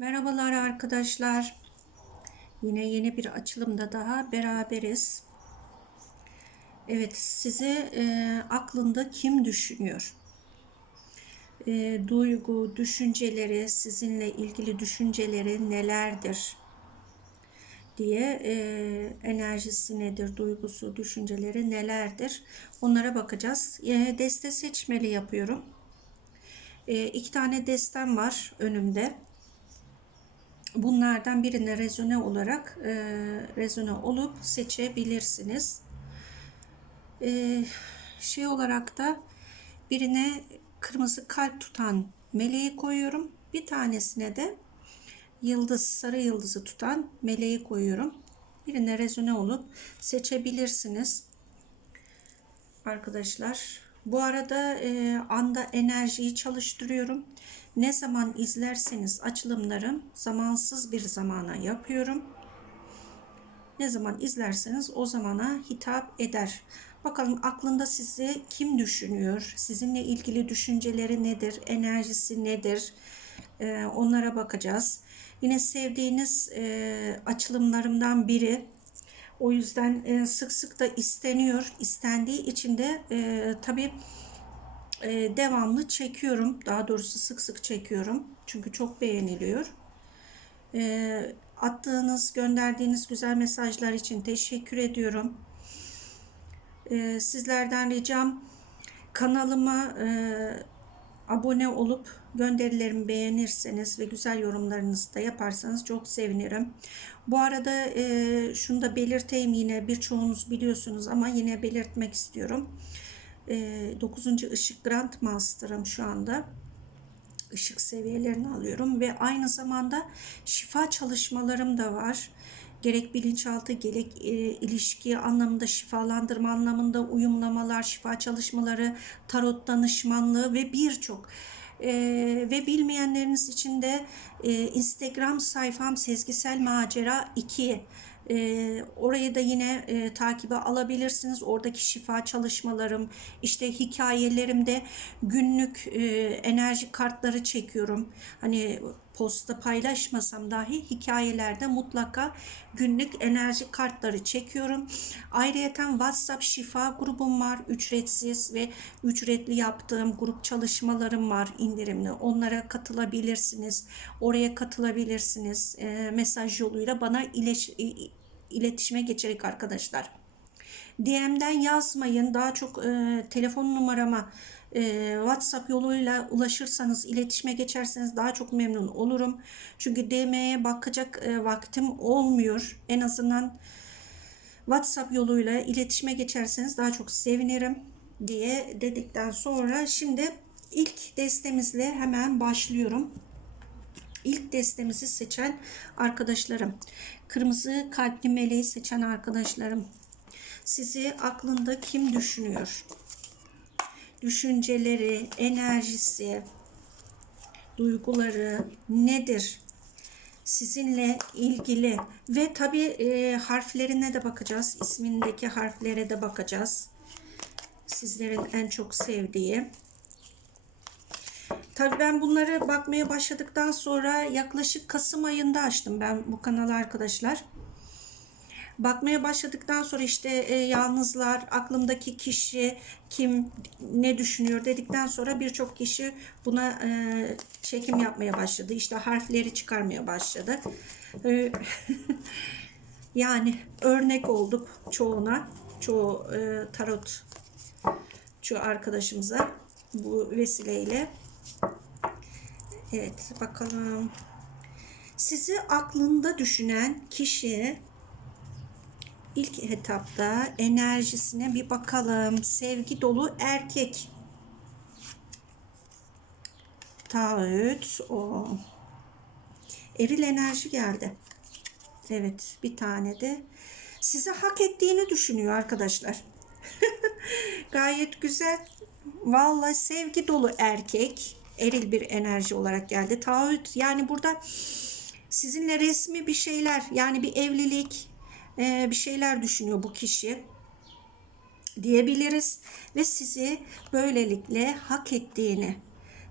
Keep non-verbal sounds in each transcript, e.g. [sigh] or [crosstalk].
Merhabalar arkadaşlar. Yine yeni bir açılımda daha beraberiz. Evet, size e, aklında kim düşünüyor? E, duygu, düşünceleri, sizinle ilgili düşünceleri nelerdir? diye e, enerjisi nedir, duygusu, düşünceleri nelerdir? Onlara bakacağız. E, deste seçmeli yapıyorum. E, iki tane destem var önümde bunlardan birine rezone olarak e, rezone olup seçebilirsiniz. E, şey olarak da birine kırmızı kalp tutan meleği koyuyorum. Bir tanesine de yıldız sarı yıldızı tutan meleği koyuyorum. Birine rezone olup seçebilirsiniz. Arkadaşlar bu arada e, anda enerjiyi çalıştırıyorum. Ne zaman izlerseniz açılımlarım zamansız bir zamana yapıyorum. Ne zaman izlerseniz o zamana hitap eder. Bakalım aklında sizi kim düşünüyor? Sizinle ilgili düşünceleri nedir? Enerjisi nedir? Ee, onlara bakacağız. Yine sevdiğiniz e, açılımlarımdan biri. O yüzden e, sık sık da isteniyor. İstendiği için de e, tabii e, devamlı çekiyorum. Daha doğrusu sık sık çekiyorum. Çünkü çok beğeniliyor. E, attığınız, gönderdiğiniz güzel mesajlar için teşekkür ediyorum. E, sizlerden ricam kanalıma e, abone olup gönderilerimi beğenirseniz ve güzel yorumlarınızı da yaparsanız çok sevinirim. Bu arada e, şunu da belirteyim yine birçoğunuz biliyorsunuz ama yine belirtmek istiyorum. 9. Ee, ışık Grand Master'ım şu anda. Işık seviyelerini alıyorum ve aynı zamanda şifa çalışmalarım da var. Gerek bilinçaltı, gerek e, ilişki anlamında, şifalandırma anlamında uyumlamalar, şifa çalışmaları, tarot danışmanlığı ve birçok e, ve bilmeyenleriniz için de e, Instagram sayfam Sezgisel Macera 2 e, orayı da yine e, takibe alabilirsiniz. Oradaki şifa çalışmalarım, işte hikayelerimde günlük e, enerji kartları çekiyorum. Hani posta paylaşmasam dahi hikayelerde mutlaka günlük enerji kartları çekiyorum. Ayrıca WhatsApp şifa grubum var. Ücretsiz ve ücretli yaptığım grup çalışmalarım var indirimli. Onlara katılabilirsiniz. Oraya katılabilirsiniz. E, mesaj yoluyla bana ileş, iletişime geçerek arkadaşlar. DM'den yazmayın. Daha çok e, telefon numarama e, WhatsApp yoluyla ulaşırsanız, iletişime geçerseniz daha çok memnun olurum. Çünkü DM'ye bakacak e, vaktim olmuyor. En azından WhatsApp yoluyla iletişime geçerseniz daha çok sevinirim diye dedikten sonra şimdi ilk destemizle hemen başlıyorum. İlk destemizi seçen arkadaşlarım. Kırmızı kalpli meleği seçen arkadaşlarım. Sizi aklında kim düşünüyor? Düşünceleri, enerjisi, duyguları nedir? Sizinle ilgili ve tabi e, harflerine de bakacağız. İsmindeki harflere de bakacağız. Sizlerin en çok sevdiği. Tabii ben bunları bakmaya başladıktan sonra yaklaşık Kasım ayında açtım ben bu kanalı arkadaşlar. Bakmaya başladıktan sonra işte e, yalnızlar, aklımdaki kişi kim, ne düşünüyor dedikten sonra birçok kişi buna e, çekim yapmaya başladı. İşte harfleri çıkarmaya başladı. E, [laughs] yani örnek olduk çoğuna, çoğu e, tarot şu arkadaşımıza bu vesileyle. Evet bakalım. Sizi aklında düşünen kişi ilk etapta enerjisine bir bakalım. Sevgi dolu erkek. Taahhüt o. Eril enerji geldi. Evet bir tane de size hak ettiğini düşünüyor arkadaşlar. [laughs] Gayet güzel. Vallahi sevgi dolu erkek eril bir enerji olarak geldi. Taahhüt yani burada sizinle resmi bir şeyler yani bir evlilik e, bir şeyler düşünüyor bu kişi diyebiliriz ve sizi böylelikle hak ettiğini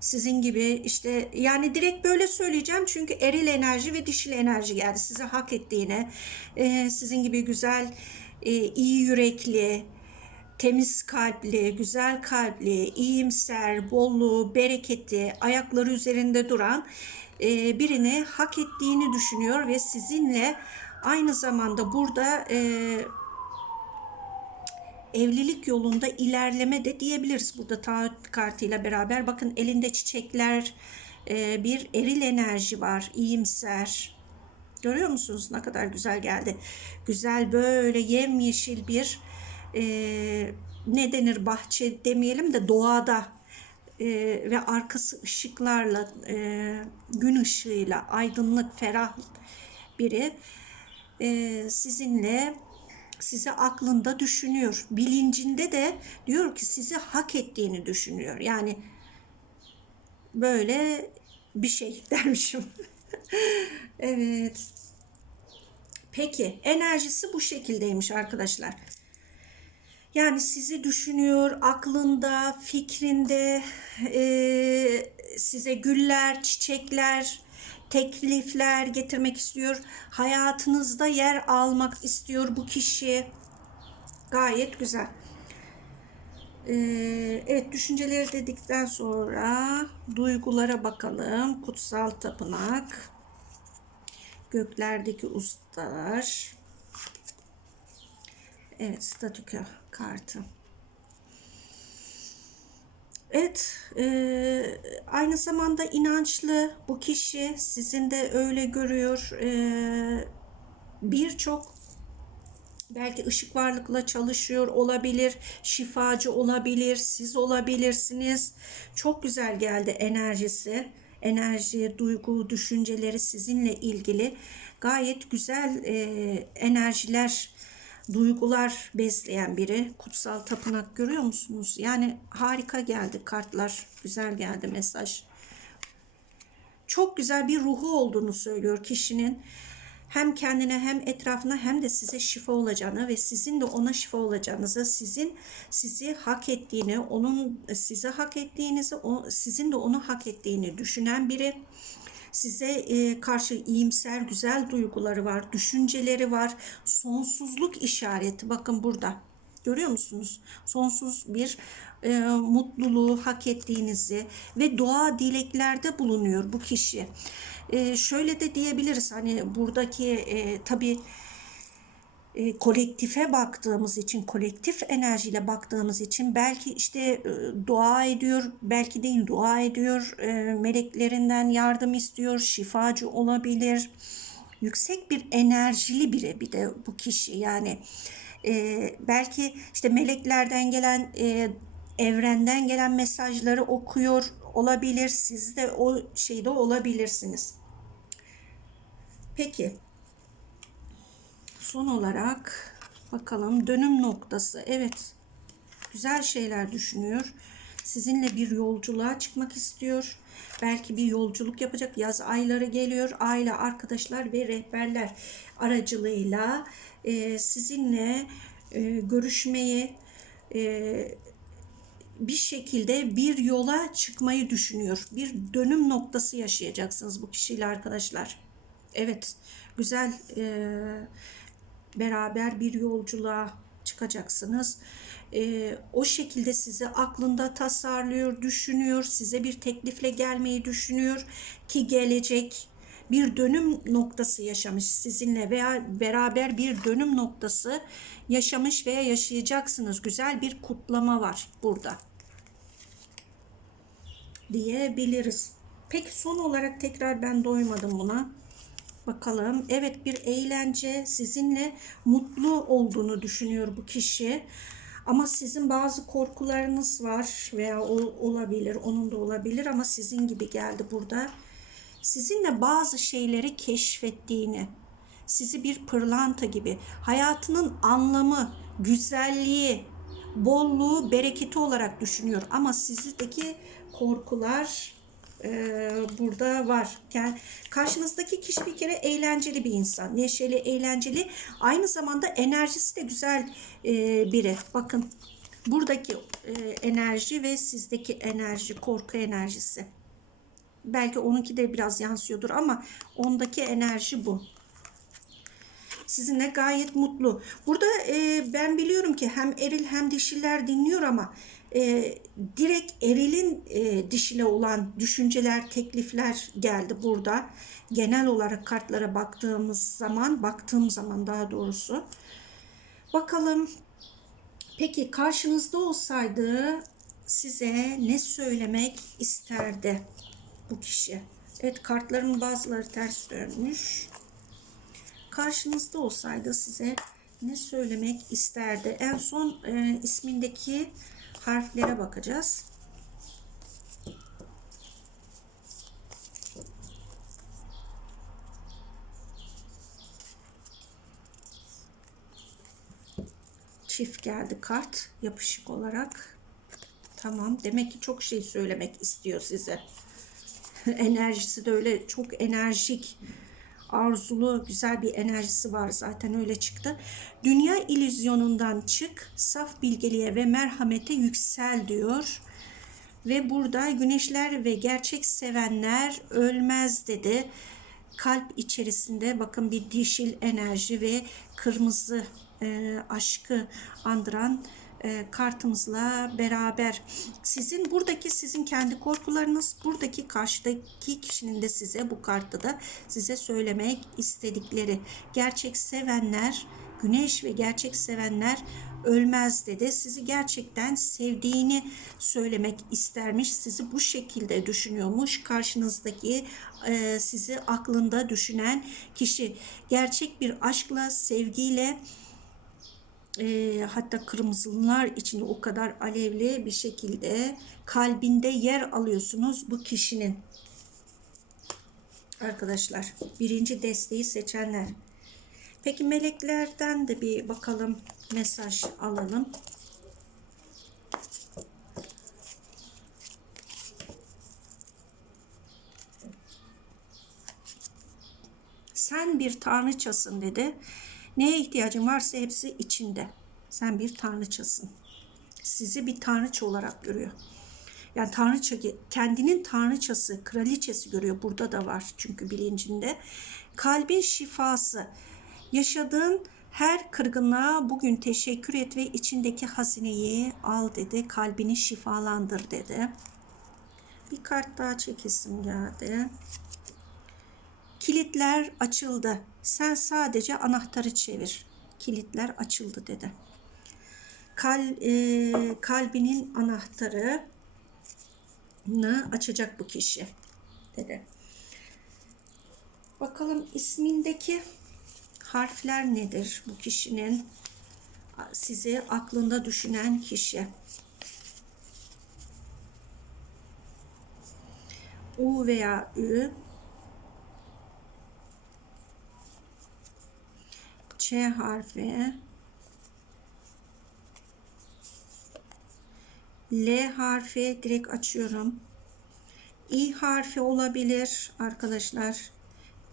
Sizin gibi işte yani direkt böyle söyleyeceğim çünkü eril enerji ve dişil enerji geldi. Size hak ettiğine, e, sizin gibi güzel, e, iyi yürekli, temiz kalpli, güzel kalpli, iyimser, bolluğu, bereketi, ayakları üzerinde duran e, birini hak ettiğini düşünüyor ve sizinle aynı zamanda burada e, evlilik yolunda ilerleme de diyebiliriz. Burada taahhüt kartıyla beraber bakın elinde çiçekler, e, bir eril enerji var, iyimser. Görüyor musunuz ne kadar güzel geldi. Güzel böyle yemyeşil bir e, ne denir bahçe demeyelim de doğada e, ve arkası ışıklarla e, gün ışığıyla aydınlık ferah biri e, sizinle sizi aklında düşünüyor. Bilincinde de diyor ki sizi hak ettiğini düşünüyor. Yani böyle bir şey [laughs] dermişim. evet. Peki enerjisi bu şekildeymiş arkadaşlar. Yani sizi düşünüyor, aklında, fikrinde, e, size güller, çiçekler, teklifler getirmek istiyor. Hayatınızda yer almak istiyor bu kişi. Gayet güzel. Ee, evet düşünceleri dedikten sonra duygulara bakalım. Kutsal tapınak. Göklerdeki ustalar. Evet statüko kartı. Evet, e, aynı zamanda inançlı bu kişi sizin de öyle görüyor. E, Birçok belki ışık varlıkla çalışıyor olabilir, şifacı olabilir, siz olabilirsiniz. Çok güzel geldi enerjisi, enerji, duygu, düşünceleri sizinle ilgili gayet güzel e, enerjiler duygular besleyen biri. Kutsal tapınak görüyor musunuz? Yani harika geldi kartlar. Güzel geldi mesaj. Çok güzel bir ruhu olduğunu söylüyor kişinin. Hem kendine hem etrafına hem de size şifa olacağını ve sizin de ona şifa olacağınızı, sizin sizi hak ettiğini, onun size hak ettiğinizi, o, sizin de onu hak ettiğini düşünen biri size karşı iyimser güzel duyguları var, düşünceleri var. Sonsuzluk işareti bakın burada. Görüyor musunuz? Sonsuz bir e, mutluluğu hak ettiğinizi ve dua dileklerde bulunuyor bu kişi. E, şöyle de diyebiliriz hani buradaki e, tabii e, kolektife baktığımız için, kolektif enerjiyle baktığımız için belki işte e, dua ediyor, belki değil dua ediyor, e, meleklerinden yardım istiyor, şifacı olabilir. Yüksek bir enerjili biri bir de bu kişi yani e, belki işte meleklerden gelen e, evrenden gelen mesajları okuyor olabilir. Siz de o şeyde olabilirsiniz. Peki son olarak bakalım dönüm noktası. Evet. Güzel şeyler düşünüyor. Sizinle bir yolculuğa çıkmak istiyor. Belki bir yolculuk yapacak. Yaz ayları geliyor. Aile, arkadaşlar ve rehberler aracılığıyla e, sizinle e, görüşmeyi e, bir şekilde bir yola çıkmayı düşünüyor. Bir dönüm noktası yaşayacaksınız bu kişiyle arkadaşlar. Evet, güzel e, beraber bir yolculuğa çıkacaksınız. E, o şekilde sizi aklında tasarlıyor, düşünüyor, size bir teklifle gelmeyi düşünüyor ki gelecek bir dönüm noktası yaşamış sizinle veya beraber bir dönüm noktası yaşamış veya yaşayacaksınız. Güzel bir kutlama var burada diyebiliriz. Peki son olarak tekrar ben doymadım buna. Bakalım. Evet bir eğlence sizinle mutlu olduğunu düşünüyor bu kişi. Ama sizin bazı korkularınız var veya olabilir, onun da olabilir ama sizin gibi geldi burada. Sizinle bazı şeyleri keşfettiğini, sizi bir pırlanta gibi, hayatının anlamı, güzelliği, bolluğu, bereketi olarak düşünüyor. Ama sizdeki korkular e, burada var. Yani karşınızdaki kişi bir kere eğlenceli bir insan. Neşeli, eğlenceli. Aynı zamanda enerjisi de güzel e, biri. Bakın Buradaki e, enerji ve sizdeki enerji, korku enerjisi. Belki onunki de biraz yansıyordur ama ondaki enerji bu. Sizinle gayet mutlu. Burada e, ben biliyorum ki hem eril hem dişiler dinliyor ama e, direkt erilin e, dişile olan düşünceler, teklifler geldi burada. Genel olarak kartlara baktığımız zaman, baktığım zaman daha doğrusu. Bakalım peki karşınızda olsaydı size ne söylemek isterdi bu kişi? Evet kartların bazıları ters dönmüş. Karşınızda olsaydı size ne söylemek isterdi? En son e, ismindeki harflere bakacağız. Çift geldi kart yapışık olarak. Tamam. Demek ki çok şey söylemek istiyor size. [laughs] Enerjisi de öyle çok enerjik, arzulu, güzel bir enerjisi var zaten öyle çıktı. Dünya illüzyonundan çık, saf bilgeliğe ve merhamete yüksel diyor. Ve burada güneşler ve gerçek sevenler ölmez dedi. Kalp içerisinde bakın bir dişil enerji ve kırmızı e, aşkı andıran e, kartımızla beraber sizin buradaki sizin kendi korkularınız buradaki karşıdaki kişinin de size bu kartta da size söylemek istedikleri gerçek sevenler güneş ve gerçek sevenler ölmez dedi. Sizi gerçekten sevdiğini söylemek istermiş. Sizi bu şekilde düşünüyormuş. Karşınızdaki e, sizi aklında düşünen kişi gerçek bir aşkla, sevgiyle e, hatta kırmızılar içinde o kadar alevli bir şekilde kalbinde yer alıyorsunuz bu kişinin. Arkadaşlar birinci desteği seçenler. Peki meleklerden de bir bakalım mesaj alalım. Sen bir tanrıçasın dedi. Neye ihtiyacın varsa hepsi içinde. Sen bir tanrıçasın. Sizi bir tanrıça olarak görüyor. Yani tanrıça kendinin tanrıçası, kraliçesi görüyor. Burada da var çünkü bilincinde. Kalbin şifası. Yaşadığın her kırgınlığa bugün teşekkür et ve içindeki hazineyi al dedi. Kalbini şifalandır dedi. Bir kart daha çekesim geldi. Kilitler açıldı. Sen sadece anahtarı çevir. Kilitler açıldı dedi. Kal, e, kalbinin anahtarını açacak bu kişi dedi. Bakalım ismindeki harfler nedir bu kişinin? Sizi aklında düşünen kişi. U veya Ü Ç harfi L harfi direkt açıyorum. İ harfi olabilir arkadaşlar.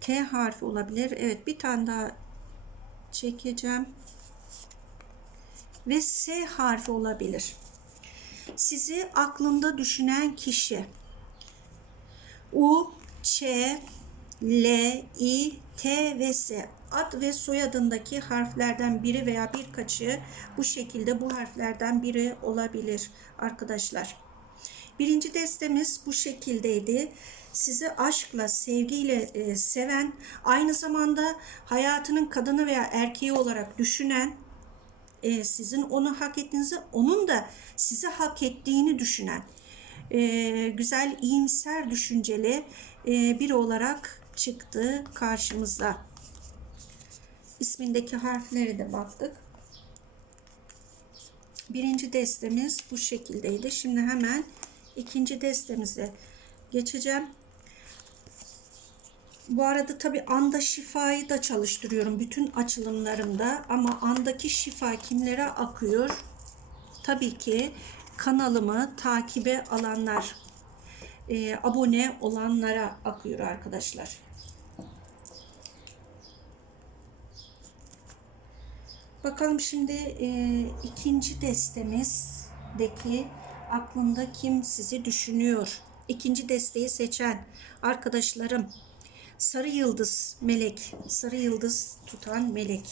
T harfi olabilir. Evet bir tane daha çekeceğim. Ve S harfi olabilir. Sizi aklında düşünen kişi. U, Ç, L, I, T ve S ad ve soyadındaki harflerden biri veya birkaçı bu şekilde bu harflerden biri olabilir arkadaşlar. Birinci destemiz bu şekildeydi. Sizi aşkla, sevgiyle e, seven, aynı zamanda hayatının kadını veya erkeği olarak düşünen, e, sizin onu hak ettiğinizi, onun da sizi hak ettiğini düşünen, e, güzel, iyimser düşünceli e, biri olarak çıktı karşımıza. İsmindeki harflere de baktık. Birinci destemiz bu şekildeydi. Şimdi hemen ikinci destemize geçeceğim. Bu arada tabi anda şifayı da çalıştırıyorum bütün açılımlarımda ama andaki şifa kimlere akıyor? Tabii ki kanalımı takibe alanlar, e, abone olanlara akıyor arkadaşlar. Bakalım şimdi e, ikinci destemiz deki aklında kim sizi düşünüyor? İkinci desteği seçen arkadaşlarım. Sarı yıldız melek, sarı yıldız tutan melek.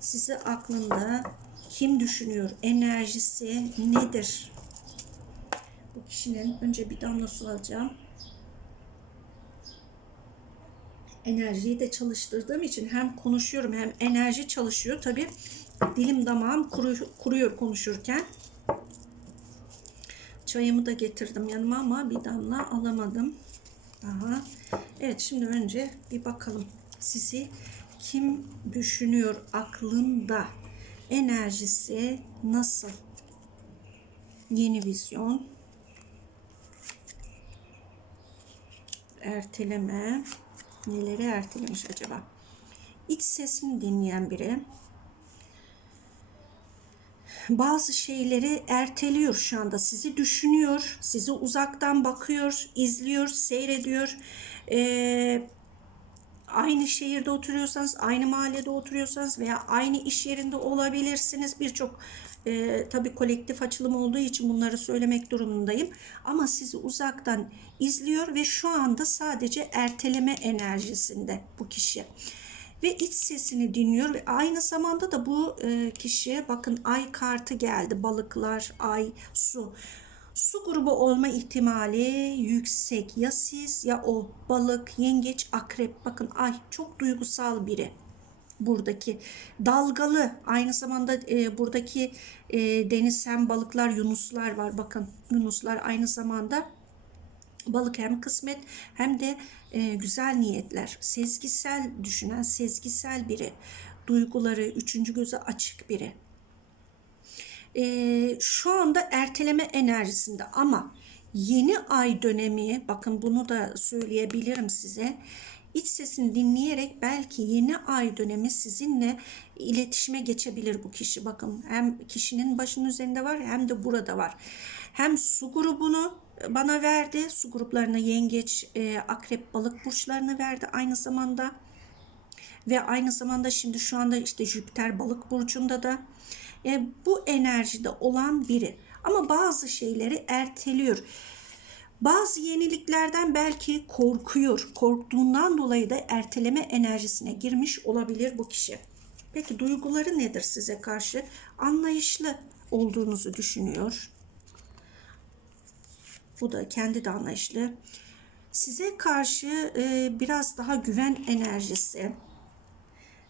Sizi aklında kim düşünüyor? Enerjisi nedir? Bu kişinin önce bir damla su alacağım. Enerjiyi de çalıştırdığım için hem konuşuyorum hem enerji çalışıyor. Tabii dilim damağım kuru, kuruyor konuşurken. Çayımı da getirdim yanıma ama bir damla alamadım. Daha. Evet şimdi önce bir bakalım. Sizi kim düşünüyor aklında? Enerjisi nasıl? Yeni vizyon. Erteleme. Neleri ertelemiş acaba? İç sesini dinleyen biri bazı şeyleri erteliyor şu anda. Sizi düşünüyor, sizi uzaktan bakıyor, izliyor, seyrediyor. Ee, aynı şehirde oturuyorsanız, aynı mahallede oturuyorsanız veya aynı iş yerinde olabilirsiniz. Birçok e, tabii kolektif açılım olduğu için bunları söylemek durumundayım. Ama sizi uzaktan izliyor ve şu anda sadece erteleme enerjisinde bu kişi ve iç sesini dinliyor ve aynı zamanda da bu e, kişiye bakın ay kartı geldi. Balıklar, ay, su. Su grubu olma ihtimali yüksek. Ya siz ya o balık, yengeç, akrep. Bakın ay çok duygusal biri buradaki dalgalı aynı zamanda e, buradaki e, deniz hem balıklar yunuslar var bakın yunuslar aynı zamanda balık hem kısmet hem de e, güzel niyetler, sezgisel düşünen, sezgisel biri, duyguları, üçüncü gözü açık biri. E, şu anda erteleme enerjisinde ama yeni ay dönemi, bakın bunu da söyleyebilirim size. İç sesini dinleyerek belki yeni ay dönemi sizinle iletişime geçebilir bu kişi. Bakın hem kişinin başının üzerinde var hem de burada var. Hem su grubunu bana verdi. Su gruplarına yengeç, e, akrep, balık burçlarını verdi aynı zamanda. Ve aynı zamanda şimdi şu anda işte Jüpiter balık burcunda da e, bu enerjide olan biri. Ama bazı şeyleri erteliyor. Bazı yeniliklerden belki korkuyor. Korktuğundan dolayı da erteleme enerjisine girmiş olabilir bu kişi. Peki duyguları nedir size karşı? Anlayışlı olduğunuzu düşünüyor bu da kendi de anlayışlı. Size karşı e, biraz daha güven enerjisi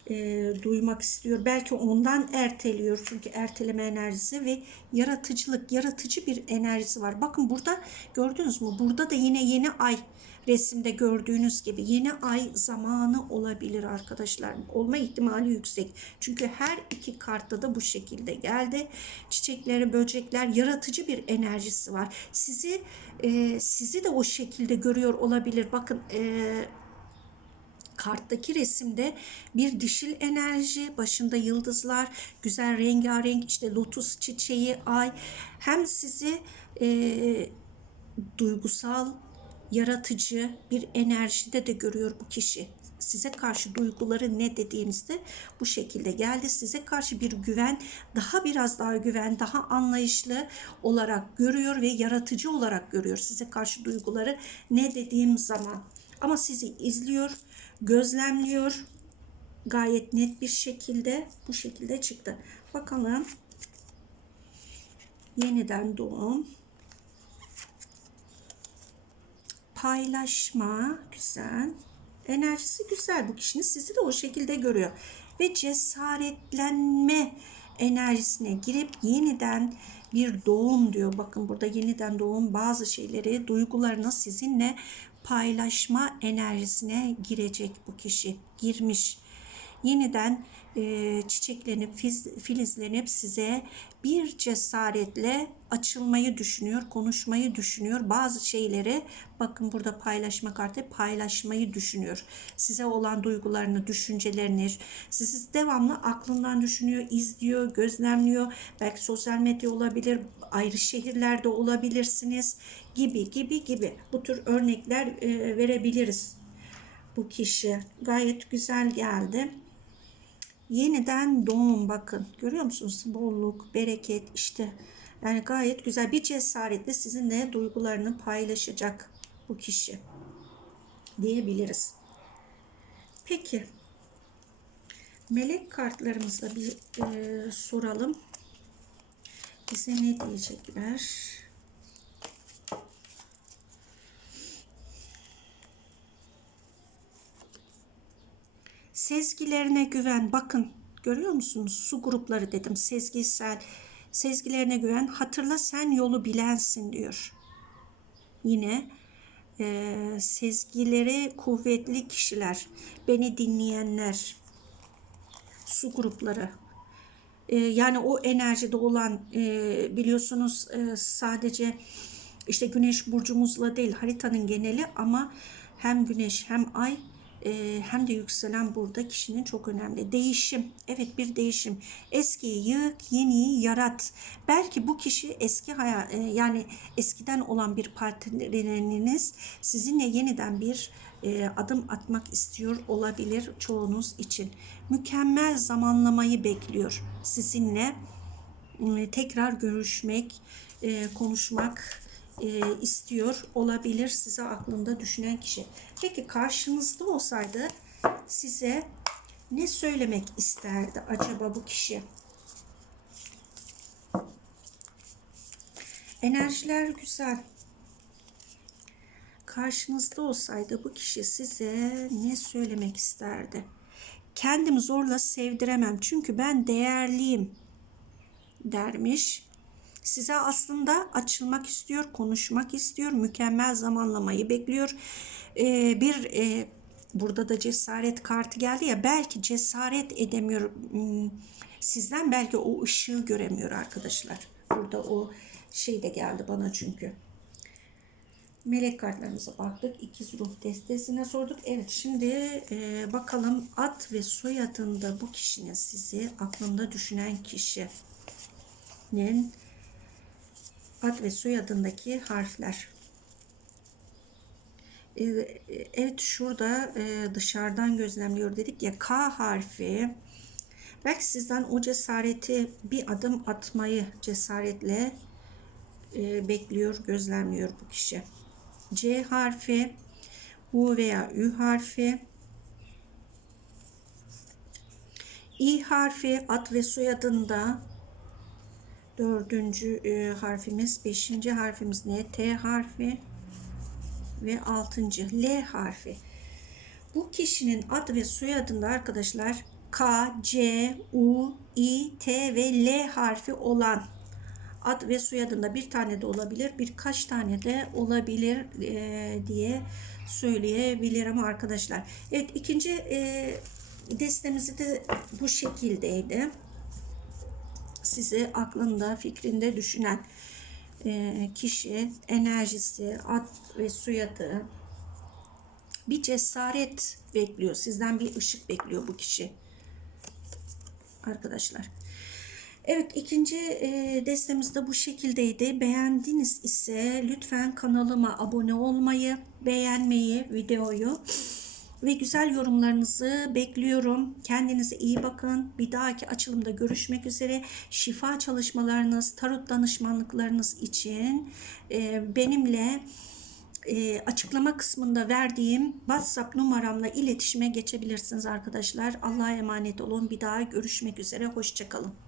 e, duymak istiyor. Belki ondan erteliyor çünkü erteleme enerjisi ve yaratıcılık, yaratıcı bir enerjisi var. Bakın burada gördünüz mü? Burada da yine yeni ay resimde gördüğünüz gibi yeni ay zamanı olabilir arkadaşlar. Olma ihtimali yüksek. Çünkü her iki kartta da bu şekilde geldi. Çiçekleri, böcekler yaratıcı bir enerjisi var. Sizi e, sizi de o şekilde görüyor olabilir. Bakın e, karttaki resimde bir dişil enerji, başında yıldızlar, güzel rengarenk işte lotus çiçeği, ay hem sizi e, duygusal yaratıcı bir enerjide de görüyor bu kişi. Size karşı duyguları ne dediğimizde bu şekilde geldi. Size karşı bir güven, daha biraz daha güven, daha anlayışlı olarak görüyor ve yaratıcı olarak görüyor. Size karşı duyguları ne dediğim zaman. Ama sizi izliyor, gözlemliyor. Gayet net bir şekilde bu şekilde çıktı. Bakalım. Yeniden doğum. paylaşma güzel. Enerjisi güzel bu kişinin sizi de o şekilde görüyor. Ve cesaretlenme enerjisine girip yeniden bir doğum diyor. Bakın burada yeniden doğum bazı şeyleri, duygularını sizinle paylaşma enerjisine girecek bu kişi. Girmiş. Yeniden e, çiçeklenip filizlenip size bir cesaretle açılmayı düşünüyor, konuşmayı düşünüyor. Bazı şeyleri bakın burada paylaşma kartı paylaşmayı düşünüyor. Size olan duygularını, düşüncelerini sizi devamlı aklından düşünüyor, izliyor, gözlemliyor. Belki sosyal medya olabilir, ayrı şehirlerde olabilirsiniz gibi gibi gibi. Bu tür örnekler e, verebiliriz bu kişi. Gayet güzel geldi yeniden doğum bakın görüyor musunuz bolluk bereket işte Yani gayet güzel bir cesaretle sizinle duygularını paylaşacak bu kişi diyebiliriz. Peki melek kartlarımızda bir e, soralım. Bize ne diyecekler? Sezgilerine güven. Bakın görüyor musunuz? Su grupları dedim. Sezgisel. Sezgilerine güven. Hatırla sen yolu bilensin diyor. Yine e, sezgileri kuvvetli kişiler, beni dinleyenler, su grupları. E, yani o enerjide olan e, biliyorsunuz e, sadece işte güneş burcumuzla değil haritanın geneli ama hem güneş hem ay e, hem de yükselen burada kişinin çok önemli. Değişim. Evet bir değişim. Eskiyi yık, yeniyi yarat. Belki bu kişi eski hayal, e, yani eskiden olan bir partneriniz sizinle yeniden bir e, adım atmak istiyor olabilir çoğunuz için. Mükemmel zamanlamayı bekliyor sizinle. Tekrar görüşmek, konuşmak e, istiyor olabilir size aklında düşünen kişi. Peki karşınızda olsaydı size ne söylemek isterdi acaba bu kişi? Enerjiler güzel. Karşınızda olsaydı bu kişi size ne söylemek isterdi? Kendimi zorla sevdiremem çünkü ben değerliyim dermiş size aslında açılmak istiyor, konuşmak istiyor, mükemmel zamanlamayı bekliyor. Ee, bir e, burada da cesaret kartı geldi ya belki cesaret edemiyor hmm, sizden belki o ışığı göremiyor arkadaşlar. Burada o şey de geldi bana çünkü. Melek kartlarımıza baktık. İkiz ruh destesine sorduk. Evet şimdi e, bakalım at ve soyadında bu kişinin sizi aklında düşünen kişinin ad ve soyadındaki harfler. Ee, evet şurada e, dışarıdan gözlemliyor dedik ya K harfi belki sizden o cesareti bir adım atmayı cesaretle e, bekliyor, gözlemliyor bu kişi. C harfi, U veya Ü harfi, İ harfi at ve soyadında Dördüncü e, harfimiz, beşinci harfimiz ne? T harfi ve altıncı L harfi. Bu kişinin adı ve soyadında arkadaşlar K, C, U, I, T ve L harfi olan ad ve soyadında bir tane de olabilir, birkaç tane de olabilir e, diye söyleyebilirim arkadaşlar. Evet ikinci e, destemizi de bu şekildeydi sizi aklında, fikrinde düşünen e, kişi enerjisi, at ve soyadı bir cesaret bekliyor. Sizden bir ışık bekliyor bu kişi. Arkadaşlar. Evet ikinci e, destemiz de bu şekildeydi. Beğendiniz ise lütfen kanalıma abone olmayı, beğenmeyi, videoyu ve güzel yorumlarınızı bekliyorum. Kendinize iyi bakın. Bir dahaki açılımda görüşmek üzere. Şifa çalışmalarınız, tarot danışmanlıklarınız için e, benimle e, açıklama kısmında verdiğim WhatsApp numaramla iletişime geçebilirsiniz arkadaşlar. Allah'a emanet olun. Bir daha görüşmek üzere. Hoşçakalın.